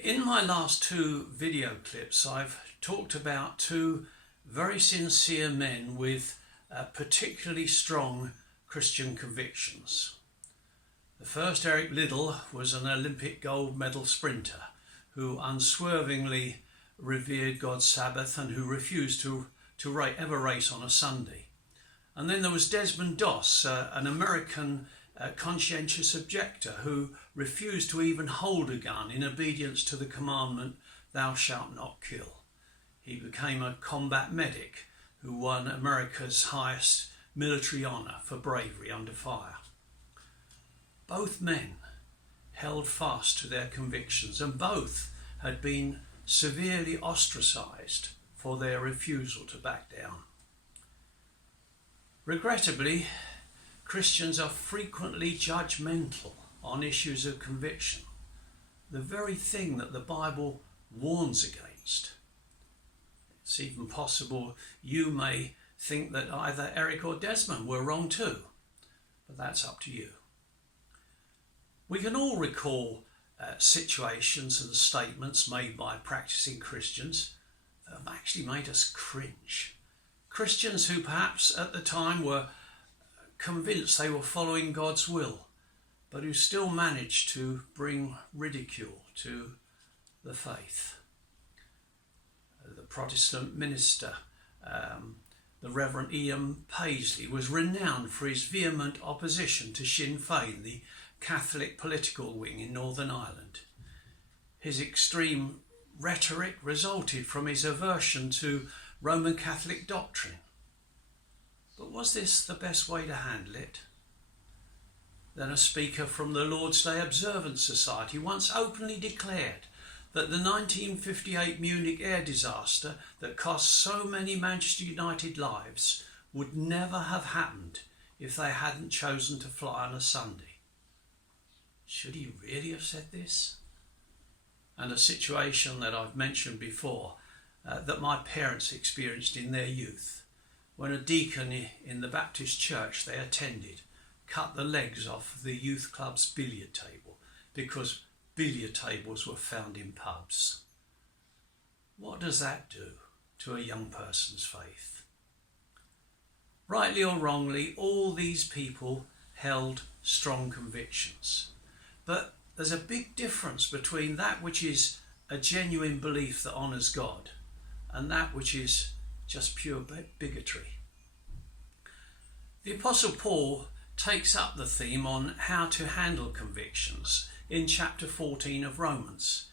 In my last two video clips, I've talked about two very sincere men with particularly strong Christian convictions. The first, Eric Liddell, was an Olympic gold medal sprinter who unswervingly revered God's Sabbath and who refused to ever race on a Sunday. And then there was Desmond Doss, an American conscientious objector who refused to even hold a gun in obedience to the commandment, "Thou shalt not kill." He became a combat medic who won America's highest military honour for bravery under fire. Both men held fast to their convictions, and both had been severely ostracised for their refusal to back down. Regrettably, Christians are frequently judgmental on issues of conviction, the very thing that the Bible warns against. It's even possible you may think that either Eric or Desmond were wrong too, but that's up to you. We can all recall situations and statements made by practicing Christians that have actually made us cringe. Christians who perhaps at the time were convinced they were following God's will, but who still managed to bring ridicule to the faith. The Protestant minister, the Reverend Ian Paisley, was renowned for his vehement opposition to Sinn Féin, the Catholic political wing in Northern Ireland. His extreme rhetoric resulted from his aversion to Roman Catholic doctrine. But was this the best way to handle it? Then a speaker from the Lord's Day Observance Society once openly declared that the 1958 Munich air disaster that cost so many Manchester United lives would never have happened if they hadn't chosen to fly on a Sunday. Should he really have said this? And a situation that I've mentioned before, that my parents experienced in their youth, when a deacon in the Baptist church they attended cut the legs off the youth club's billiard table because billiard tables were found in pubs. What does that do to a young person's faith? Rightly or wrongly, all these people held strong convictions. But there's a big difference between that which is a genuine belief that honours God and that which is just pure bigotry. The Apostle Paul takes up the theme on how to handle convictions in chapter 14 of Romans,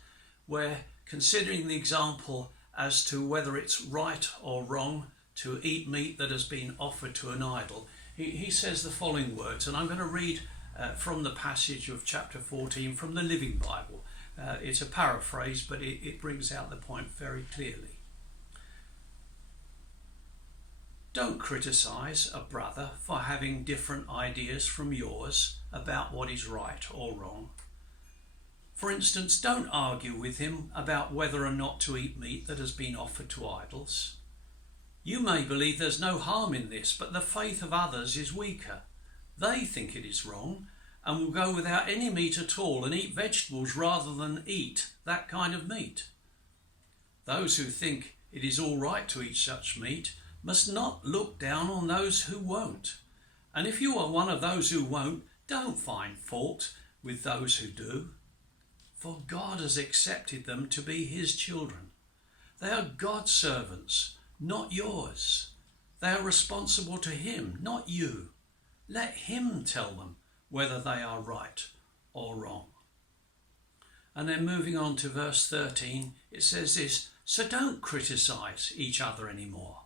where, considering the example as to whether it's right or wrong to eat meat that has been offered to an idol, he says the following words, and I'm going to read from the passage of chapter 14 from the Living Bible. It's a paraphrase, but it brings out the point very clearly. Don't criticise a brother for having different ideas from yours about what is right or wrong. For instance, don't argue with him about whether or not to eat meat that has been offered to idols. You may believe there's no harm in this, but the faith of others is weaker. They think it is wrong and will go without any meat at all and eat vegetables rather than eat that kind of meat. Those who think it is all right to eat such meat must not look down on those who won't. And if you are one of those who won't, don't find fault with those who do. For God has accepted them to be his children. They are God's servants, not yours. They are responsible to him, not you. Let him tell them whether they are right or wrong. And then moving on to verse 13, it says this, so don't criticise each other anymore.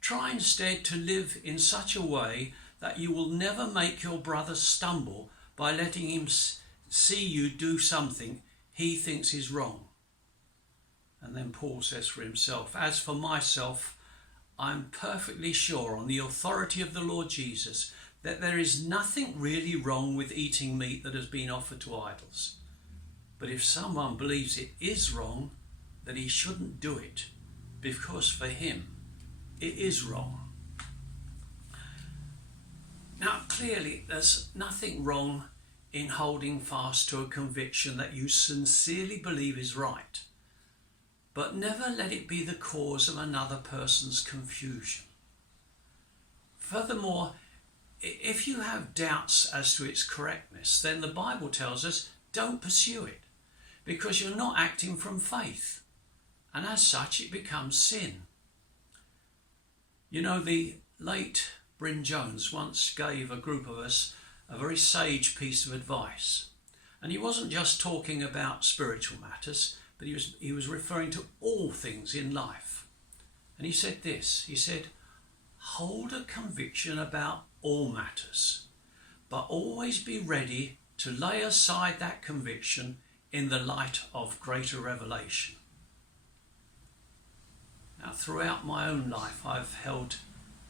Try instead to live in such a way that you will never make your brother stumble by letting him see you do something he thinks is wrong. And then Paul says for himself, as for myself, I'm perfectly sure on the authority of the Lord Jesus that there is nothing really wrong with eating meat that has been offered to idols. But if someone believes it is wrong, that he shouldn't do it, because for him it is wrong. Now clearly there's nothing wrong in holding fast to a conviction that you sincerely believe is right, but never let it be the cause of another person's confusion. Furthermore, if you have doubts as to its correctness, then the Bible tells us don't pursue it, because you're not acting from faith, and as such it becomes sin. You know, the late Bryn Jones once gave a group of us a very sage piece of advice, and he wasn't just talking about spiritual matters, but he was referring to all things in life. And he said this, he said, hold a conviction about all matters, but always be ready to lay aside that conviction in the light of greater revelation. Now, throughout my own life, I've held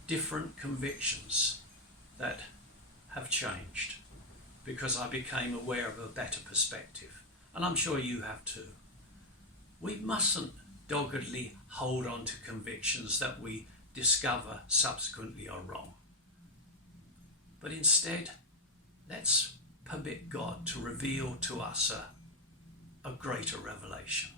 different convictions that have changed because I became aware of a better perspective, and I'm sure you have too. We mustn't doggedly hold on to convictions that we discover subsequently are wrong, but instead let's permit God to reveal to us a greater revelation.